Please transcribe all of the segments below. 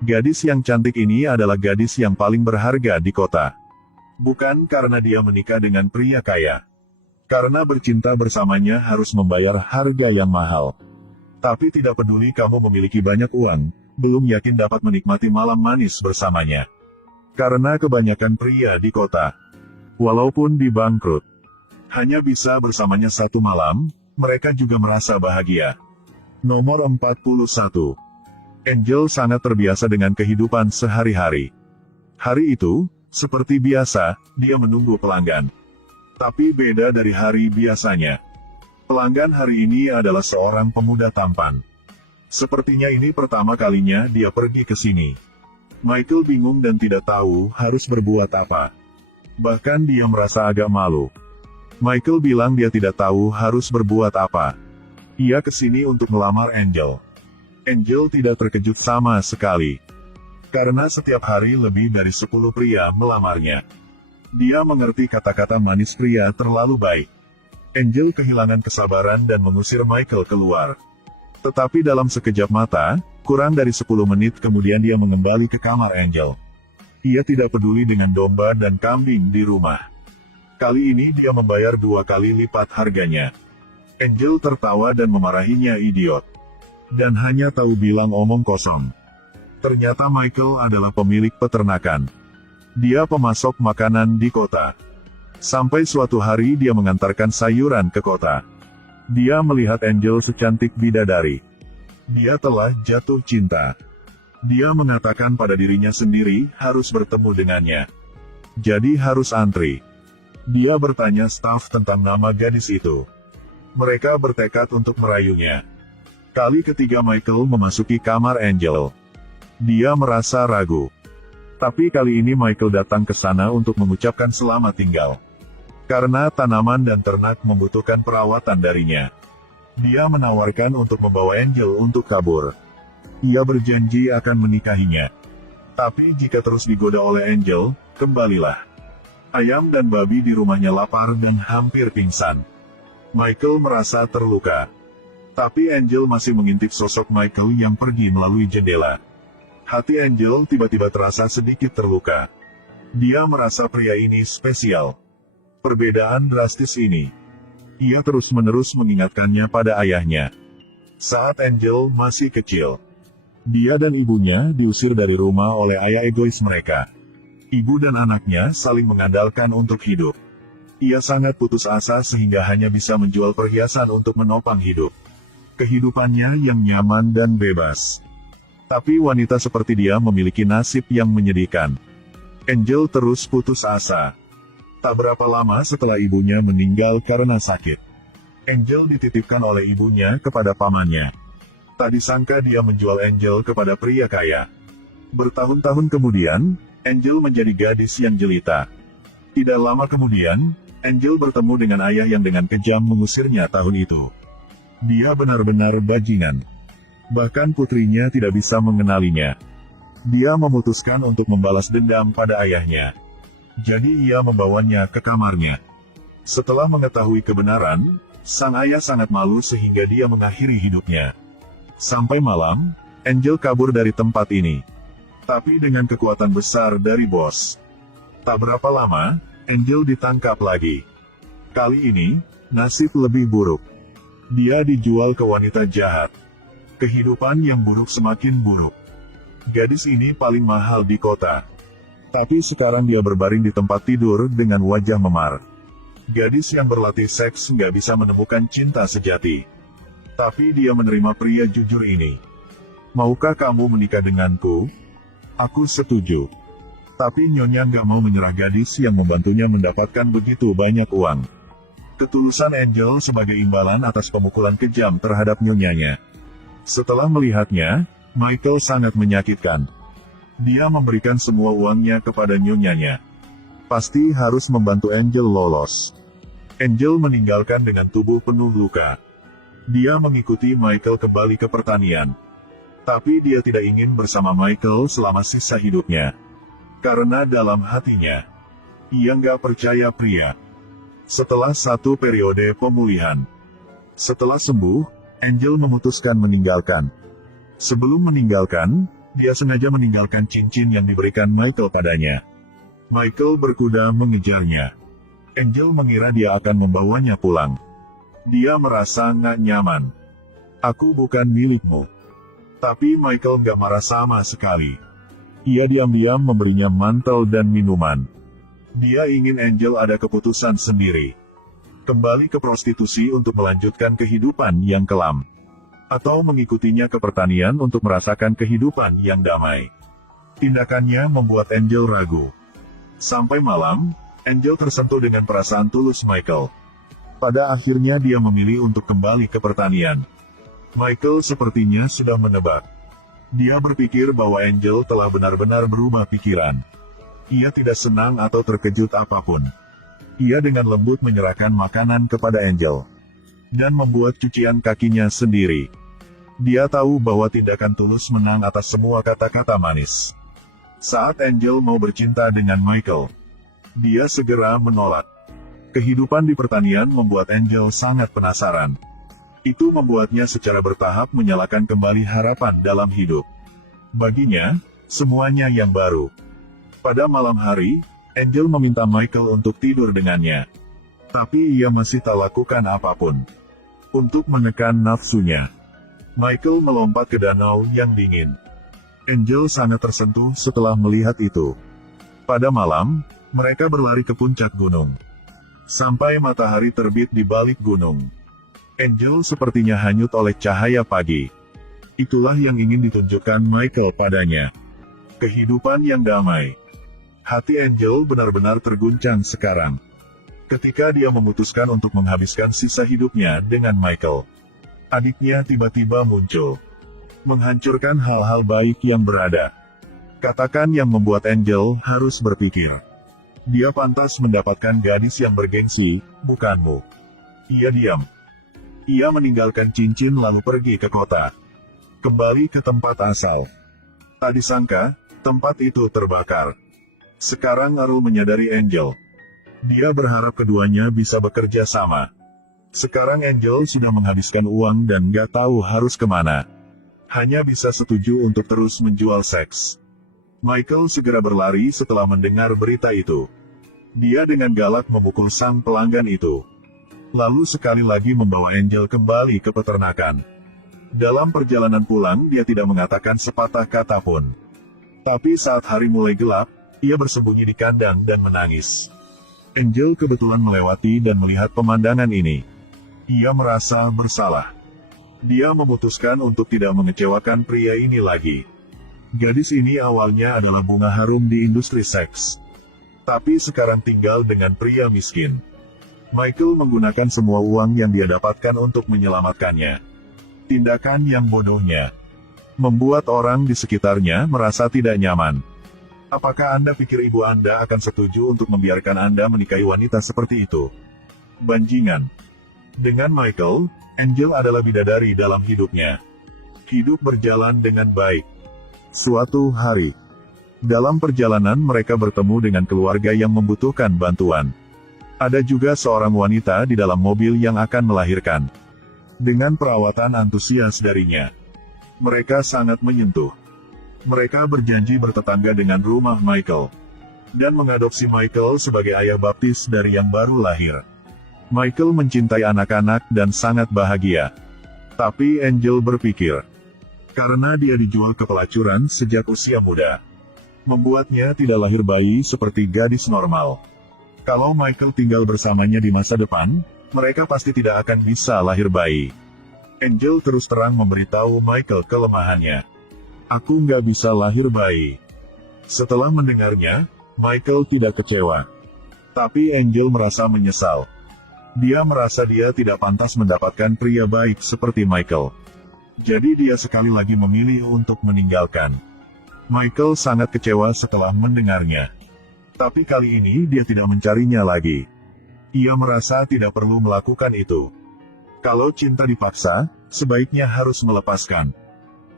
Gadis yang cantik ini adalah gadis yang paling berharga di kota. Bukan karena dia menikah dengan pria kaya. Karena bercinta bersamanya harus membayar harga yang mahal. Tapi tidak peduli kamu memiliki banyak uang, belum yakin dapat menikmati malam manis bersamanya. Karena kebanyakan pria di kota, walaupun dibangkrut, hanya bisa bersamanya satu malam, mereka juga merasa bahagia. Nomor 41. Angel sangat terbiasa dengan kehidupan sehari-hari. Hari itu, seperti biasa, dia menunggu pelanggan. Tapi beda dari hari biasanya. Pelanggan hari ini adalah seorang pemuda tampan. Sepertinya ini pertama kalinya dia pergi ke sini. Michael bingung dan tidak tahu harus berbuat apa. Bahkan dia merasa agak malu. Michael bilang dia tidak tahu harus berbuat apa. Ia ke sini untuk melamar Angel. Angel tidak terkejut sama sekali. Karena setiap hari lebih dari 10 pria melamarnya. Dia mengerti kata-kata manis pria terlalu baik. Angel kehilangan kesabaran dan mengusir Michael keluar. Tetapi dalam sekejap mata, kurang dari 10 menit kemudian dia mengembali ke kamar Angel. Ia tidak peduli dengan domba dan kambing di rumah. Kali ini dia membayar 2 kali lipat harganya. Angel tertawa dan memarahinya idiot. Dan hanya tahu bilang omong kosong. Ternyata Michael adalah pemilik peternakan. Dia pemasok makanan di kota. Sampai suatu hari dia mengantarkan sayuran ke kota. Dia melihat Angel secantik bidadari. Dia telah jatuh cinta. Dia mengatakan pada dirinya sendiri harus bertemu dengannya. Jadi harus antri. Dia bertanya staf tentang nama gadis itu. Mereka bertekad untuk merayunya. Kali ketiga Michael memasuki kamar Angel. Dia merasa ragu. Tapi kali ini Michael datang ke sana untuk mengucapkan selamat tinggal. Karena tanaman dan ternak membutuhkan perawatan darinya. Dia menawarkan untuk membawa Angel untuk kabur. Ia berjanji akan menikahinya. Tapi jika terus digoda oleh Angel, kembalilah. Ayam dan babi di rumahnya lapar dan hampir pingsan. Michael merasa terluka. Tapi Angel masih mengintip sosok Michael yang pergi melalui jendela. Hati Angel tiba-tiba terasa sedikit terluka. Dia merasa pria ini spesial. Perbedaan drastis ini. Ia terus-menerus mengingatkannya pada ayahnya. Saat Angel masih kecil, dia dan ibunya diusir dari rumah oleh ayah egois mereka. Ibu dan anaknya saling mengandalkan untuk hidup. Ia sangat putus asa sehingga hanya bisa menjual perhiasan untuk menopang hidup. Kehidupannya yang nyaman dan bebas. Tapi wanita seperti dia memiliki nasib yang menyedihkan. Angel terus putus asa. Tak berapa lama setelah ibunya meninggal karena sakit, Angel dititipkan oleh ibunya kepada pamannya. Tak disangka dia menjual Angel kepada pria kaya. Bertahun-tahun kemudian, Angel menjadi gadis yang jelita. Tidak lama kemudian, Angel bertemu dengan ayah yang dengan kejam mengusirnya tahun itu. Dia benar-benar bajingan. Bahkan putrinya tidak bisa mengenalinya. Dia memutuskan untuk membalas dendam pada ayahnya. Jadi ia membawanya ke kamarnya. Setelah mengetahui kebenaran, sang ayah sangat malu sehingga dia mengakhiri hidupnya. Sampai malam, Angel kabur dari tempat ini. Tapi dengan kekuatan besar dari bos. Tak berapa lama, Angel ditangkap lagi. Kali ini, nasib lebih buruk. Dia dijual ke wanita jahat. Kehidupan yang buruk semakin buruk. Gadis ini paling mahal di kota. Tapi sekarang dia berbaring di tempat tidur dengan wajah memar. Gadis yang berlatih seks nggak bisa menemukan cinta sejati. Tapi dia menerima pria jujur ini. Maukah kamu menikah denganku? Aku setuju. Tapi Nyonya nggak mau menyerah gadis yang membantunya mendapatkan begitu banyak uang. Ketulusan Angel sebagai imbalan atas pemukulan kejam terhadap nyonyanya. Setelah melihatnya, Michael sangat menyakitkan. Dia memberikan semua uangnya kepada nyonyanya. Pasti harus membantu Angel lolos. Angel meninggalkan dengan tubuh penuh luka. Dia mengikuti Michael kembali ke pertanian. Tapi dia tidak ingin bersama Michael selama sisa hidupnya. Karena dalam hatinya, ia nggak percaya pria. Setelah satu periode pemulihan. Setelah sembuh, Angel memutuskan meninggalkan. Sebelum meninggalkan, Dia sengaja meninggalkan cincin yang diberikan Michael padanya. Michael berkuda mengejarnya. Angel mengira dia akan membawanya pulang. Dia merasa nggak nyaman. Aku bukan milikmu. Tapi Michael nggak marah sama sekali. Ia diam-diam memberinya mantel dan minuman. Dia ingin Angel ada keputusan sendiri. Kembali ke prostitusi untuk melanjutkan kehidupan yang kelam. Atau mengikutinya ke pertanian untuk merasakan kehidupan yang damai. Tindakannya membuat Angel ragu. Sampai malam, Angel tersentuh dengan perasaan tulus Michael. Pada akhirnya dia memilih untuk kembali ke pertanian. Michael sepertinya sudah menebak. Dia berpikir bahwa Angel telah benar-benar berubah pikiran. Ia tidak senang atau terkejut apapun. Ia dengan lembut menyerahkan makanan kepada Angel. Dan membuat cucian kakinya sendiri. Dia tahu bahwa tindakan tulus menang atas semua kata-kata manis. Saat Angel mau bercinta dengan Michael, dia segera menolak. Kehidupan di pertanian membuat Angel sangat penasaran. Itu membuatnya secara bertahap menyalakan kembali harapan dalam hidup. Baginya, semuanya yang baru. Pada malam hari, Angel meminta Michael untuk tidur dengannya. Tapi ia masih tak lakukan apapun. Untuk menekan nafsunya, Michael melompat ke danau yang dingin. Angel sangat tersentuh setelah melihat itu. Pada malam, mereka berlari ke puncak gunung. Sampai matahari terbit di balik gunung. Angel sepertinya hanyut oleh cahaya pagi. Itulah yang ingin ditunjukkan Michael padanya. Kehidupan yang damai. Hati Angel benar-benar terguncang sekarang. Ketika dia memutuskan untuk menghabiskan sisa hidupnya dengan Michael. Adiknya tiba-tiba muncul. Menghancurkan hal-hal baik yang berada. Katakan yang membuat Angel harus berpikir. Dia pantas mendapatkan gadis yang bergengsi, bukanmu. Ia diam. Ia meninggalkan cincin lalu pergi ke kota. Kembali ke tempat asal. Tak disangka, tempat itu terbakar. Sekarang Arul menyadari Angel. Dia berharap keduanya bisa bekerja sama. Sekarang Angel sudah menghabiskan uang dan gak tahu harus kemana. Hanya bisa setuju untuk terus menjual seks. Michael segera berlari setelah mendengar berita itu. Dia dengan galak memukul sang pelanggan itu. Lalu sekali lagi membawa Angel kembali ke peternakan. Dalam perjalanan pulang dia tidak mengatakan sepatah kata pun. Tapi saat hari mulai gelap, ia bersembunyi di kandang dan menangis. Angel kebetulan melewati dan melihat pemandangan ini. Ia merasa bersalah. Dia memutuskan untuk tidak mengecewakan pria ini lagi. Gadis ini awalnya adalah bunga harum di industri seks. Tapi sekarang tinggal dengan pria miskin. Michael menggunakan semua uang yang dia dapatkan untuk menyelamatkannya. Tindakan yang bodohnya. Membuat orang di sekitarnya merasa tidak nyaman. Apakah Anda pikir ibu Anda akan setuju untuk membiarkan Anda menikahi wanita seperti itu? Bajingan. Dengan Michael, Angel adalah bidadari dalam hidupnya. Hidup berjalan dengan baik. Suatu hari, dalam perjalanan mereka bertemu dengan keluarga yang membutuhkan bantuan. Ada juga seorang wanita di dalam mobil yang akan melahirkan. Dengan perawatan antusias darinya. Mereka sangat menyentuh. Mereka berjanji bertetangga dengan rumah Michael. Dan mengadopsi Michael sebagai ayah baptis dari yang baru lahir. Michael mencintai anak-anak dan sangat bahagia. Tapi Angel berpikir. Karena dia dijual ke pelacuran sejak usia muda. Membuatnya tidak lahir bayi seperti gadis normal. Kalau Michael tinggal bersamanya di masa depan, mereka pasti tidak akan bisa lahir bayi. Angel terus terang memberitahu Michael kelemahannya. Aku nggak bisa lahir bayi. Setelah mendengarnya, Michael tidak kecewa. Tapi Angel merasa menyesal. Dia merasa dia tidak pantas mendapatkan pria baik seperti Michael. Jadi dia sekali lagi memilih untuk meninggalkan. Michael sangat kecewa setelah mendengarnya. Tapi kali ini dia tidak mencarinya lagi. Ia merasa tidak perlu melakukan itu. Kalau cinta dipaksa, sebaiknya harus melepaskan.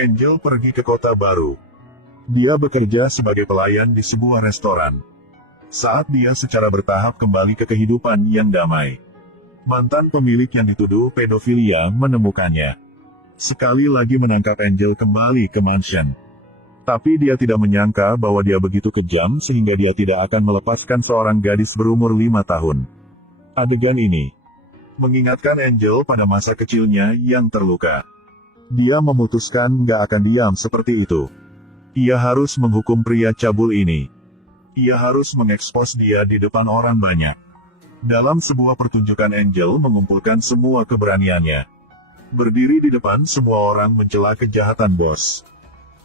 Angel pergi ke kota baru. Dia bekerja sebagai pelayan di sebuah restoran. Saat dia secara bertahap kembali ke kehidupan yang damai. Mantan pemilik yang dituduh pedofilia menemukannya. Sekali lagi menangkap Angel kembali ke mansion. Tapi dia tidak menyangka bahwa dia begitu kejam sehingga dia tidak akan melepaskan seorang gadis berumur 5 tahun. Adegan ini mengingatkan Angel pada masa kecilnya yang terluka. Dia memutuskan nggak akan diam seperti itu. Ia harus menghukum pria cabul ini. Ia harus mengekspos dia di depan orang banyak. Dalam sebuah pertunjukan, Angel mengumpulkan semua keberaniannya. Berdiri di depan semua orang mencela kejahatan bos.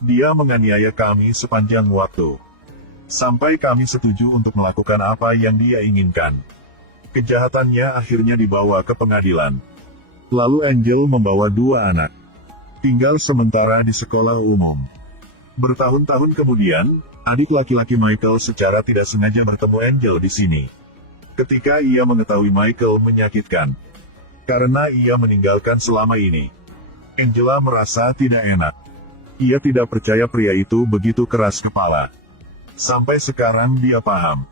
Dia menganiaya kami sepanjang waktu. Sampai kami setuju untuk melakukan apa yang dia inginkan. Kejahatannya akhirnya dibawa ke pengadilan. Lalu Angel membawa 2 anak. Tinggal sementara di sekolah umum. Bertahun-tahun kemudian, adik laki-laki Michael secara tidak sengaja bertemu Angel di sini. Ketika ia mengetahui Michael menyakitkan. Karena ia meninggalkan selama ini. Angela merasa tidak enak. Ia tidak percaya pria itu begitu keras kepala. Sampai sekarang dia paham.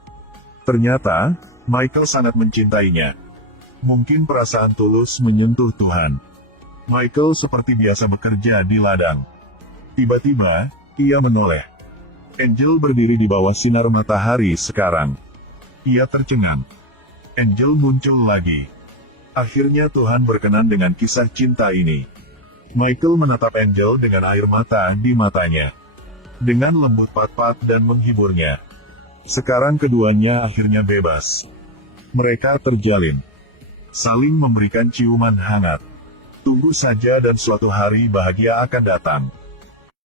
Ternyata, Michael sangat mencintainya. Mungkin perasaan tulus menyentuh Tuhan. Michael seperti biasa bekerja di ladang. Tiba-tiba, ia menoleh. Angel berdiri di bawah sinar matahari sekarang. Ia tercengang. Angel muncul lagi. Akhirnya Tuhan berkenan dengan kisah cinta ini. Michael menatap Angel dengan air mata di matanya. Dengan lembut pat-pat dan menghiburnya. Sekarang keduanya akhirnya bebas. Mereka terjalin. Saling memberikan ciuman hangat. Tunggu saja dan suatu hari bahagia akan datang.